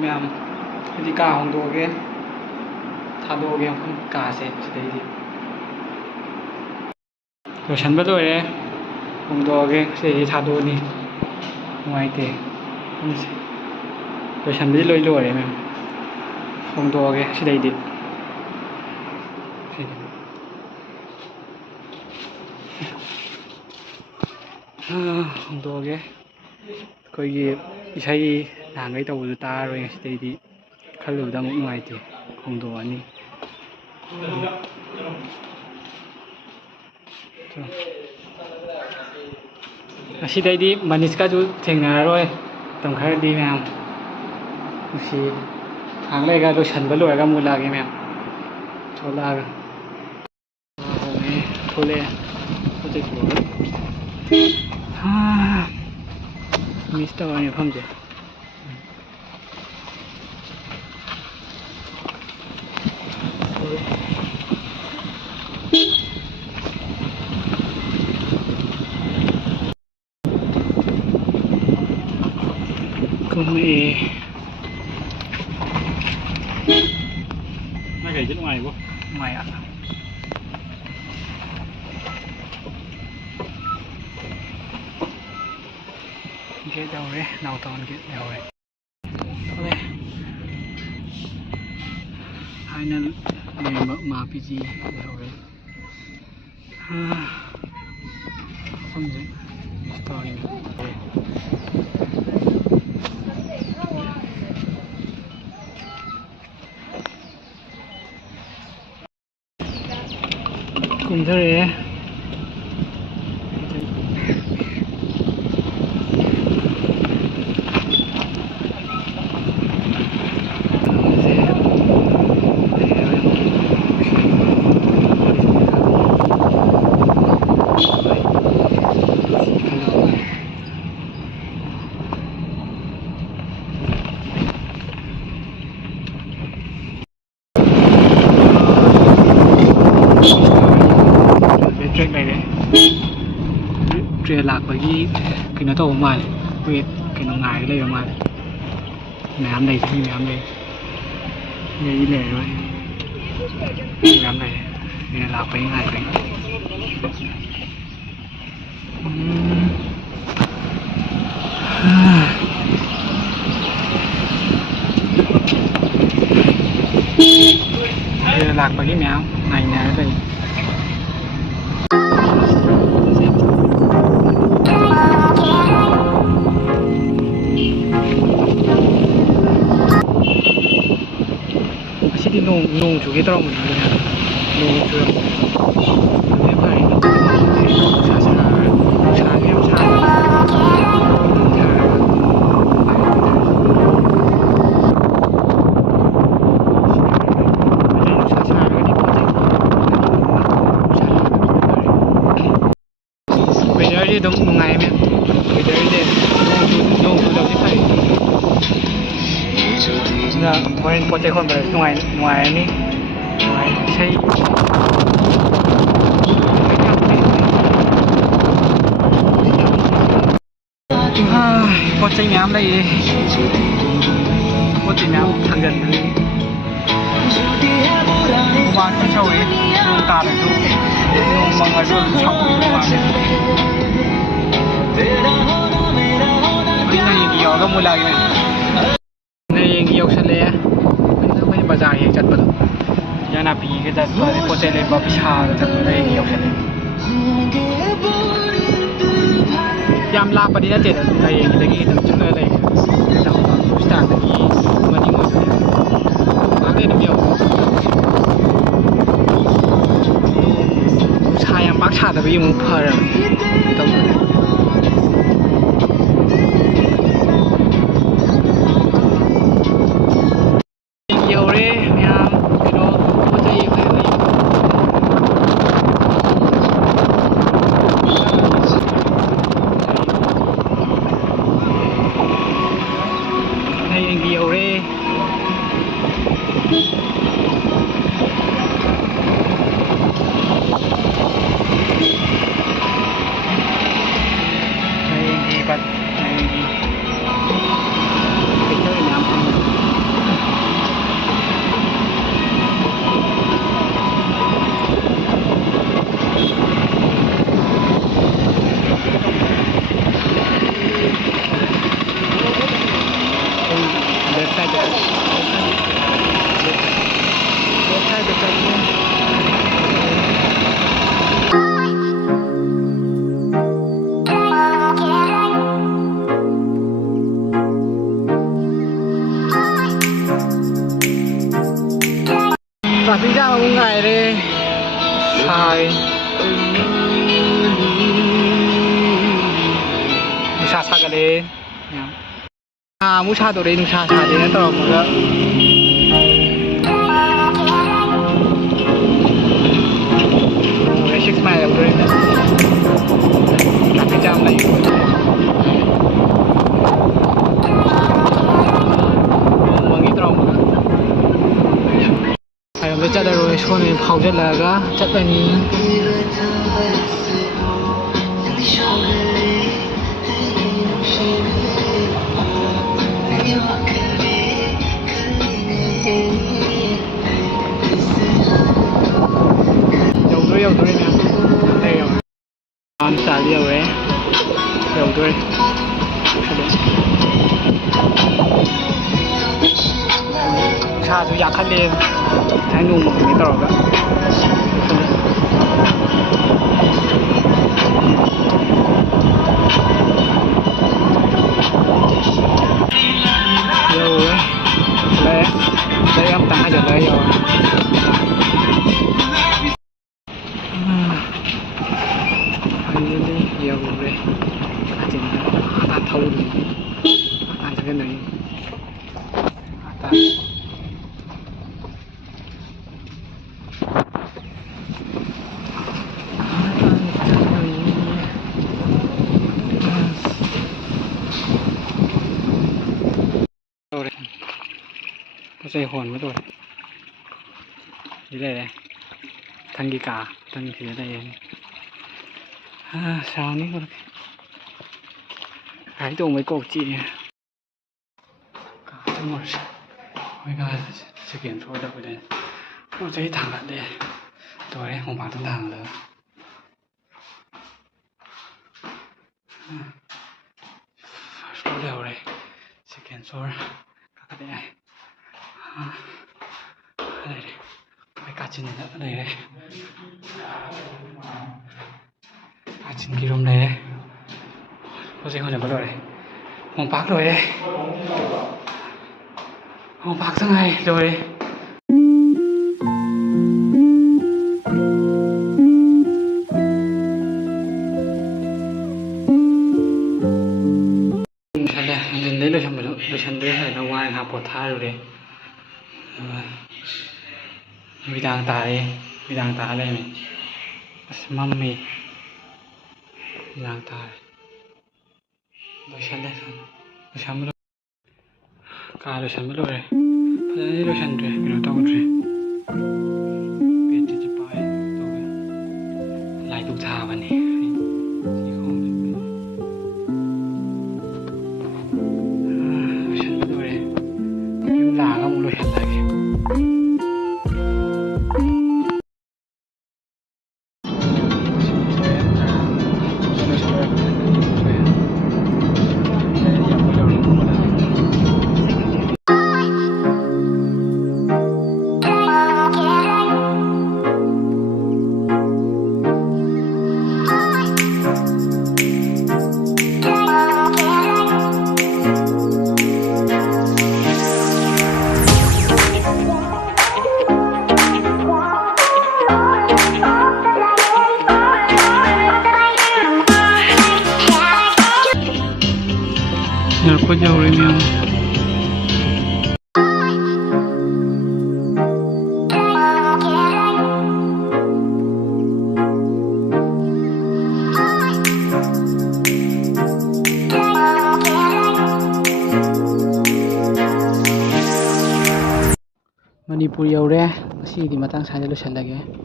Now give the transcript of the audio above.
ꯃꯌꯥꯝ ꯍꯥꯏꯗꯤ ꯀꯥ ꯍꯣꯡꯗꯣꯛꯑꯒꯦ ꯊꯥꯗꯣꯛꯑꯒꯦ ꯃꯐꯝ ꯀꯥꯁꯦ ꯁꯤꯗꯩꯗꯤ ꯂꯣꯏꯁꯟꯕ ꯂꯣꯏꯔꯦ ꯍꯣꯡꯗꯣꯛꯑꯒꯦ ꯁꯤꯗꯩꯗꯤ ꯊꯥꯗꯣꯛꯑꯅꯤ ꯅꯨꯡꯉꯥꯏꯇꯦ ꯃꯐꯝꯁꯦ ꯂꯣꯏꯁꯟꯕꯗꯤ ꯂꯣꯏ ꯂꯣꯏꯔꯦ ꯃꯌꯥꯝ ꯍꯣꯡꯗꯣꯛꯑꯒꯦ ꯁꯤꯗꯩꯗꯤ ꯍꯣꯡꯗꯣꯛꯑꯒꯦ ꯑꯩꯈꯣꯏꯒꯤ ꯏꯁꯩ ꯅꯍꯥꯟꯒꯩ ꯇꯧꯕꯗꯣ ꯇꯥꯔꯔꯣꯏ ꯉꯁꯤꯗꯩꯗꯤ ꯈꯜꯂꯨꯕꯗ ꯑꯃꯨꯛ ꯅꯨꯡꯉꯥꯏꯇꯦ ꯍꯣꯡꯗꯣꯛꯑꯅꯤ ꯉꯁꯤꯗꯩꯗꯤ ꯃꯅꯤꯁꯀꯁꯨ ꯊꯦꯡꯅꯔꯔꯣꯏ ꯃꯇꯝ ꯈꯔꯗꯤ ꯃꯌꯥꯝ ꯉꯁꯤ ꯉꯥꯏꯍꯥꯛ ꯂꯩꯔꯒ ꯂꯣꯏꯁꯟꯕ ꯂꯣꯏꯔꯒ ꯑꯃꯨꯛ ꯂꯥꯛꯑꯒꯦ ꯃꯌꯥꯝ ꯊꯣꯛꯂꯛꯑꯒ ꯍꯣꯡꯉꯦ ꯊꯣꯛꯂꯛꯑꯦ ꯄꯣꯠ ꯆꯩ ꯄꯨꯔꯒ ꯃꯤꯁ ꯇꯧꯔꯅꯤ ꯃꯐꯝꯁꯦ ꯀꯨꯝꯃꯛꯑꯦ ꯅꯪ ꯒꯥꯔꯤꯁꯦ ꯅꯨꯡꯉꯥꯏꯕꯣ ꯅꯨꯡꯉꯥꯏ ꯒꯦꯠ ꯌꯧꯔꯦ ꯅꯥꯎꯇꯣꯟ ꯒꯦꯠ ꯌꯧꯔꯦ ꯊꯣꯛꯂꯛꯑꯦ ꯍꯥꯏꯅ ꯂꯩꯔꯝꯕ ꯃꯥ ꯄꯤꯖꯤ ꯌꯧꯔꯦ ꯃꯐꯝꯁꯦ ꯃꯤꯁ ꯇꯧꯔꯤꯅꯤ ꯀꯨꯝꯊꯔꯛꯑꯦ ꯇ꯭ꯔꯦꯛ ꯂꯩꯔꯦ ꯇ꯭ꯔꯦꯟ ꯂꯥꯛꯄꯒꯤ ꯀꯩꯅꯣ ꯇꯧꯕ ꯃꯥꯜꯂꯦ ꯑꯩꯈꯣꯏ ꯀꯩꯅꯣ ꯉꯥꯏꯔꯒ ꯂꯩꯕ ꯃꯥꯜꯂꯦ ꯃꯌꯥꯝ ꯂꯩ ꯃꯤ ꯃꯌꯥꯝ ꯂꯩ ꯂꯩꯗꯤ ꯂꯩꯔꯔꯣꯏ ꯃꯤ ꯃꯌꯥꯝ ꯂꯩꯔꯦ ꯇ꯭ꯔꯦꯟ ꯂꯥꯛꯄꯒꯤ ꯉꯥꯏꯕꯒꯤ ꯇ꯭ꯔꯦꯟ ꯂꯥꯛꯄꯒꯤ ꯃꯌꯥꯝ ꯉꯥꯏꯅꯔ ꯂꯩ ꯉꯁꯤꯗꯤ ꯅꯣꯡ ꯆꯨꯒꯦ ꯇꯧꯔꯝꯕꯅꯤ ꯅꯣꯡ ꯆꯨꯔꯝꯃꯦ ꯐꯔꯦ ꯅꯨꯡꯁꯥꯁꯦ ꯌꯥꯝ ꯁꯥꯔꯦ ꯋꯦꯗꯔꯁꯤ ꯑꯗꯨꯝ ꯅꯨꯡꯉꯥꯏꯃꯦ ꯋꯦꯗꯔꯁꯦ ꯅꯣꯡ ꯆꯨꯗꯕꯁꯤ ꯐꯩ ꯑꯗꯨꯅ ꯍꯣꯔꯦꯟ ꯄꯣꯠ ꯆꯩ ꯍꯣꯟꯕꯗꯁꯨ ꯅꯨꯡꯉꯥꯏꯔꯅꯤ ꯏꯁꯩ ꯄꯣꯠ ꯆꯩ ꯃꯌꯥꯝ ꯂꯩꯌꯦ ꯄꯣꯠ ꯆꯩ ꯃꯌꯥꯝ ꯊꯥꯡꯖꯟꯕꯅꯤ ꯍꯨꯃꯥꯡꯁꯨ ꯁꯧꯋꯦ ꯅꯣꯡ ꯇꯥꯔꯁꯨ ꯅꯣꯡ ꯃꯪꯉꯁꯨ ꯑꯗꯨꯝ ꯁꯧꯋꯤ ꯍꯨꯃꯥꯡꯁꯦ ꯍꯌꯦꯡꯒꯤ ꯌꯧꯔꯒ ꯑꯃꯨꯛ ꯂꯥꯛꯑꯒꯦ ꯍꯌꯦꯡꯒꯤ ꯌꯧꯁꯜꯂꯛꯑꯦ ꯑꯩꯈꯣꯏꯅ ꯕꯖꯥꯔ ꯍꯦꯛ ꯆꯠꯄꯗꯣ ꯏꯟꯖꯥꯡ ꯅꯥꯄꯤꯒ ꯆꯠꯄ ꯑꯗꯩ ꯄꯣꯠ ꯆꯩ ꯂꯩꯕ ꯄꯩꯁꯥꯒ ꯆꯠꯄꯗ ꯍꯌꯦꯡꯒꯤ ꯌꯧꯁꯜꯂꯛꯑꯦ ꯌꯥꯝ ꯂꯥꯞꯄꯗꯤ ꯅꯠꯇꯦꯗ ꯍꯌꯦꯡꯒꯤꯗꯒꯤ ꯈꯤꯇꯪ ꯆꯠꯂꯒ ꯂꯩ ꯍꯣꯁꯄꯤꯇꯥꯜꯗꯒꯤ ꯃꯅꯤꯡ ꯑꯣꯏꯗꯣꯏꯅꯦ ꯉꯥꯏꯍꯥꯛ ꯑꯗꯨꯝ ꯌꯧꯔꯦ ꯅꯨꯡꯁꯥ ꯌꯥꯝ ꯄꯥꯛ ꯁꯥꯗꯕꯒꯤ ꯑꯃꯨꯛ ꯐꯔꯕꯅꯤ ꯇꯧꯕꯅꯦ ꯌꯧꯔꯦ ꯃꯌꯥꯝ ꯀꯩꯅꯣ ꯄꯣꯠ ꯆꯩ ꯑꯩꯈꯣꯏ ꯍꯌꯦꯡꯒꯤ ꯌꯧꯔꯦ ꯍꯌꯦꯡꯒꯤ ꯄꯤꯛꯆꯔ ꯃꯌꯥꯝ ꯐꯪꯉꯦ ꯄꯤꯖꯥ ꯑꯃꯨꯛ ꯉꯥꯏꯔꯦ ꯁꯥꯏ ꯅꯨꯡꯁꯥ ꯁꯥꯒꯠꯂꯦ ꯑꯃꯨꯛ ꯁꯥꯗꯣꯔꯦ ꯅꯨꯡꯁꯥ ꯁꯥꯗꯦꯅ ꯇꯧꯔꯝꯃꯒ ꯁꯤꯛꯁ ꯃꯥꯏꯜ ꯌꯧꯗꯣꯔꯦꯅꯦ ꯇ꯭ꯔꯥꯐꯤꯛ ꯖꯥꯝ ꯂꯩ ꯃꯪꯒꯤ ꯇꯧꯔꯝꯃꯒ ꯍꯥꯏꯔꯝꯗ ꯆꯠꯂꯔꯣꯏ ꯁꯣꯝꯗ ꯐꯥꯎꯖꯤꯜꯂꯛꯑꯒ ꯆꯠꯂꯅꯤ 여우도래 그냥 네 여우 다음 쌀 여우에 여우도래 차도 약한데 잘 놓으면 못 들어가 여우에 lấy âm tả trở lại rồi nhiều rồi chỉ ta thâu đi ta cho cái này ta có dây hồn với rồi đi đây này thằng gì cả thằng gì ở đây sao ní con cái đồ mấy cổ chị cả trong một mấy cái sự kiện số đậu đây nó thấy thẳng lại đây tôi đấy không bảo tôi thẳng nữa số đều đây sự kiện số các cái này đây này mấy cá chân ở đây đây cá chân kia trong đây đấy có gì không nhận bắt đầu đây Hồng Park rồi đây Hồng Park thế này rồi mình lấy được chân đấy phải nó ngoài học bột thai rồi đấy vì đang tải đây này mami đang tải đồ chân đấy đồ chân mới cả đồ chân mới rồi phải lấy đồ chân rồi cái nó tao rồi biết chỉ bài rồi lại tục thả vào này là không lùi hẳn lại Có dầu rồi nha Manipur yauре ngasi di matang sade loisalage